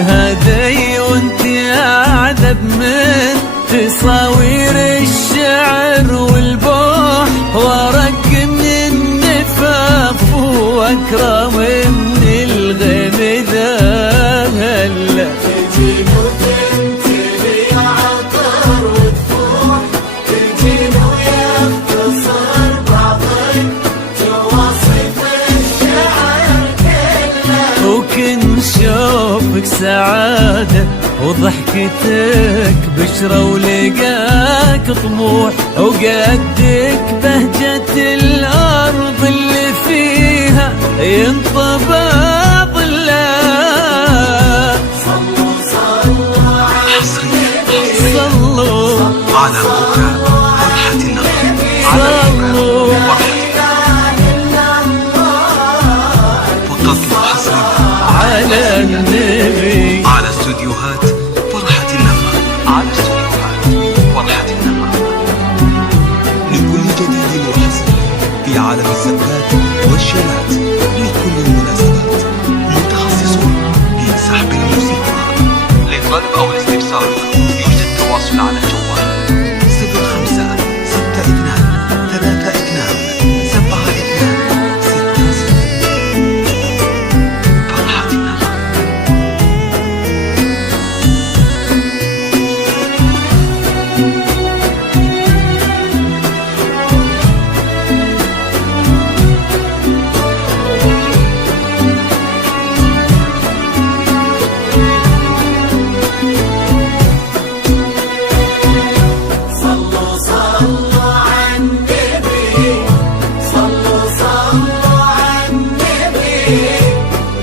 هذي وانت اعذب من تصاوير الشعر والبوح، وارق من النفاف واكرم من الغيم ذا هلا. تجين وتنتلي عطر وتفوح، تجين ويختصر بعضك تواصف الشعر كله، وكن شوفك سعادة وضحكتك بشرة ولقاك طموح، وقدك بهجة الأرض اللي فيها ينطبع ظلها. صلوا صلوا على صلوا على بكاء فرحة النغم، صلوا وتطلع حصريا على النبي على استوديوهات فرحة النغم، على استوديوهات فرحة النغم. لكل جديد وحصري في عالم الزفات والشيلات، لكل المناسبات متخصصون في سحب الموسيقى. للطلب أو الاستفسار يوجد تواصل على الجوال 05 62 32 72 60. فرحة النغم. صلوا صلوا على النبي، صلوا صلوا على النبي،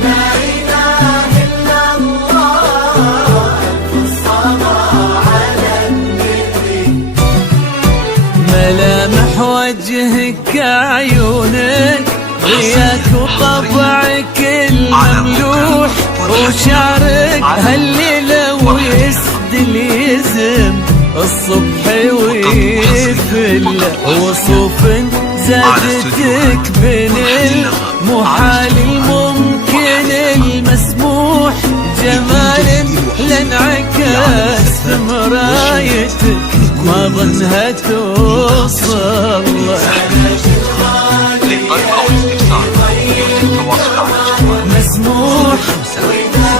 لا إله إلا الله، ألف الصلاة على النبي. ملامح وجهك عيونك ضياك وطبعك المملوح، وشعرك هالليلة ويسدل يزم الصبح ويفل، وصوف زادتك بين المحال الممكن المسموح، جمال لانعكس في مرايتك ما ظنها توصل. للطلب أو الاستفسار يوجد تواصل على الجوال مسموح 72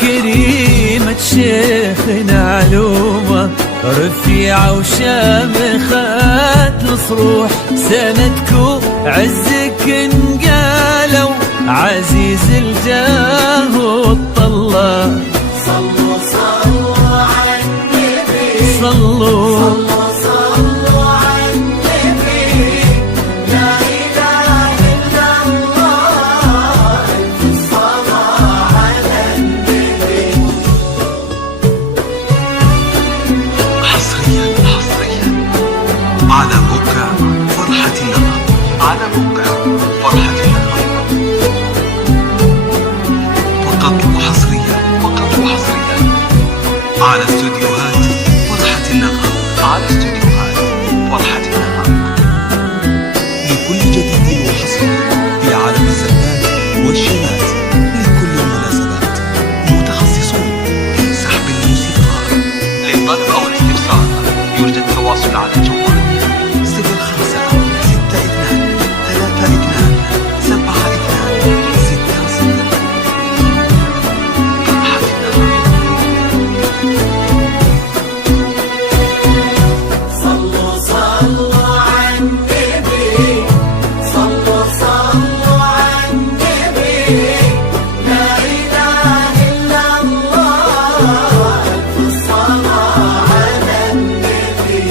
كريمة شيخنا علومة رفيعة وشامخات الصروح، سندك وعزك انقالوا عزيز الجاه والطلة. صلوا صلوا على النبي، صلوا صلوا صلوا على النبي، لا إله إلا الله، ألف الصلاة على النبي. حصريا على بكاء فرحة النغم، على بكاء فرحة النغم. فقط وحصريا على استوديوهات فرحة النغم، على استوديوهات فرحة النغم. لكل جديد وحصري في عالم الزفات والشيلات، لكل المناسبات متخصصون في سحب الموسيقى. للطلب أو الاستفسار يوجد تواصل على الجوال 05 62 32 72 60. فرحة النغم. صلوا صلوا على النبي، صلوا صلوا على النبي، لا إله إلا الله، ألف الصلاة على النبي.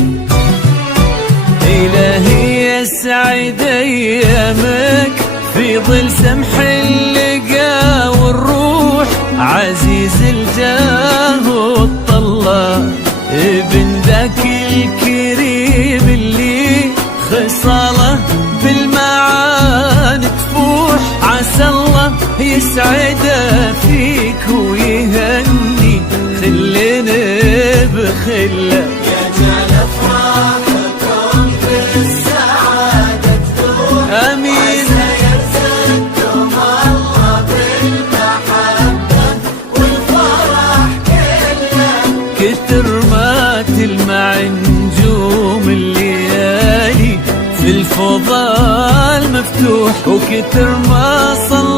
إلهي يسعد أيامك في ظل سمح اللقا والروح، عزيز الجاه والطلة ابن ذاك الكريم اللي خصاله بالمعاني تفوح، عسى الله يسعده فيك ويهني خلنا بخله. يجعل أفراحكم بالسعادة تذوب، وكتر ما صلى